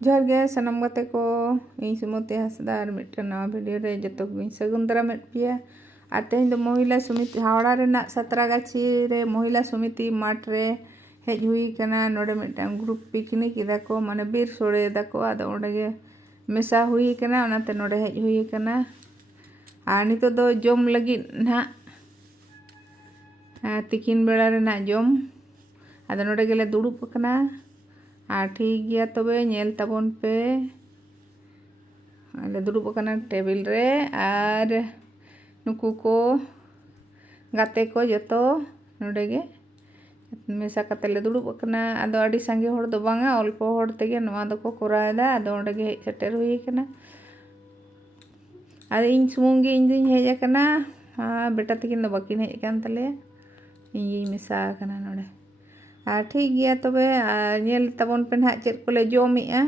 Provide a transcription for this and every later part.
जोहार गे सनम गाते को इन सुमति हांसदा और मिट्टन नवा वीडियो रे जतो गिन सगुन दारामेद पिया और तेहन दो महिला समिति हावड़ा रेना सातरागाछी रे महिला समिति माठ रे हेज हुई कना नोडे मिट्टन ग्रुप पिकनिक इदा को माने बीर सोड़े दा को आदो ओंडे गे मेसा हुई कना ओनाते नोडे हेज हुई कना और नितो दो जम लगी ना तिकिन बेला रेना जम आदो नोडे गेले दुड़ुब कना और ठीक गया तबे नेल ताबन पे आले दुड़ुब कना टेबिल रे और नुकु को गाते को जतो नोडे गे मेसा कते ले दुड़ुब कना आदो आडी सांगे होड़ दो बांगा अल्प होड़ तेगे नवा दो को कोरायदा आदो ओंडे गे हेज सेटेर हुई कना आदो इन सुमुंग गे इन दुኝ हेज कना बेटा तकिन दो बाकिन हेज कान तले इन मेसा कना नोडे और ठीक गया तबे नेल ताबन पे ना चेक को ले जमेआ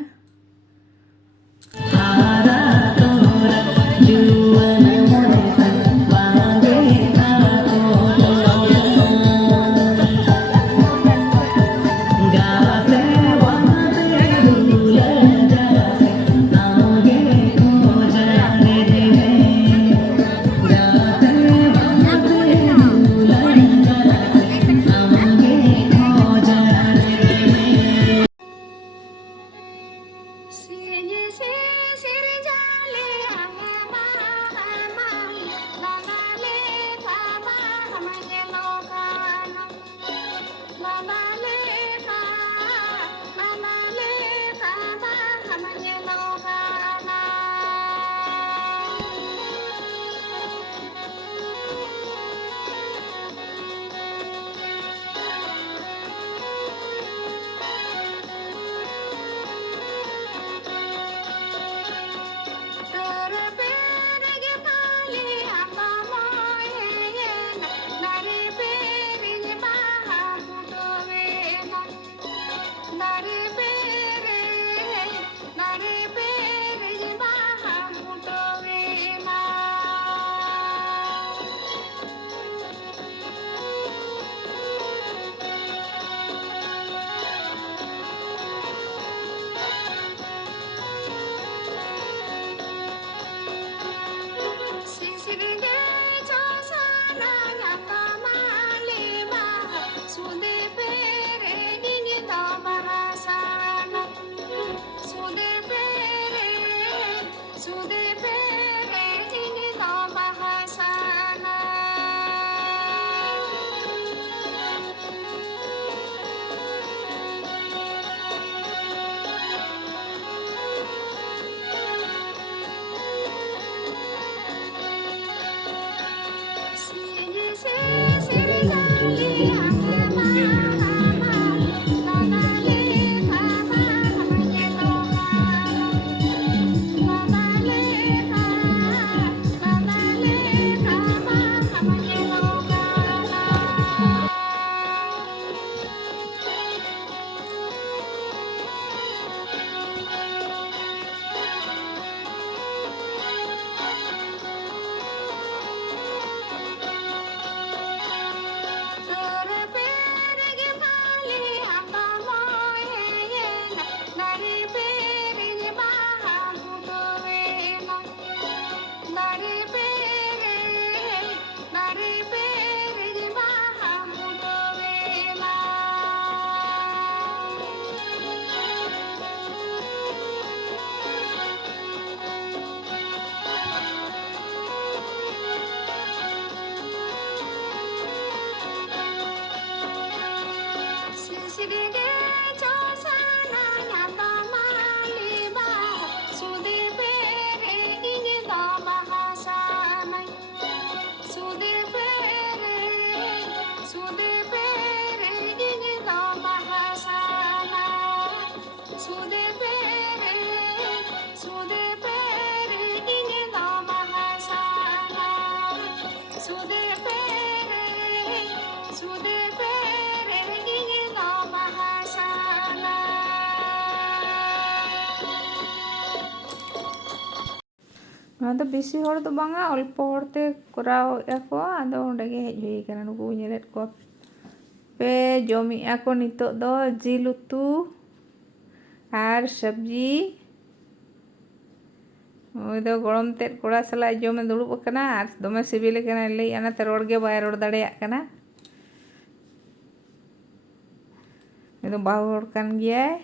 ᱟᱫᱚ ᱵᱮᱥᱤ ᱦᱚᱲ ᱫᱚ ᱵᱟᱝᱟ ᱚᱞᱯᱚ ᱦᱚᱲᱛᱮ ᱠᱚᱨᱟᱣ ᱮᱜᱼᱟ ᱠᱚ ᱟᱫᱚ ᱚᱸᱰᱮ ᱜᱮ ᱦᱮᱡ ᱦᱩᱭ ᱟᱠᱟᱱᱟ ᱱᱩᱠᱩ ᱧᱮᱞᱮᱫ ᱠᱚᱣᱟ ᱯᱮ ᱡᱚᱢᱮᱜᱼᱟ ᱠᱚ ᱱᱤᱛᱚᱜ ᱫᱚ ᱡᱤᱞ ᱩᱛᱩ आर सब्जी उनी दो गड़म तेद कोड़ा सला जमे दुड़ुब अकाना आर दमे सिबिल काना लई अनाते रोड़ गे बाय रोड़ दाड़ेयाग काना उनी दो बाहु होड़ कान गियाय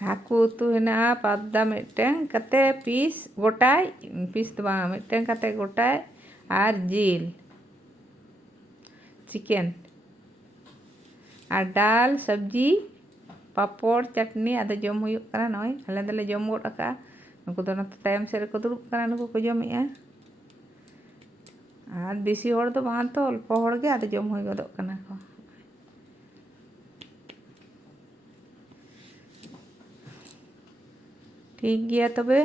हाकू उतु हेना पाबदा मिटटें कते पीस गोटाय पीस तो बांग मिटटें कते गोटाय आर जिल चिकेन आर दाल सब्जी पापड़ चटनी आदो जम हुयुग काना नय आले दोले जम गोद अका नुकु दो नते तायम सेद रेको दुड़ुब काना नुकु को जमेगा आर बेसी होड़ दो बांग तो अल्प होड़ गे आदो जम हुय गोदोग काना को ठीक गया तबे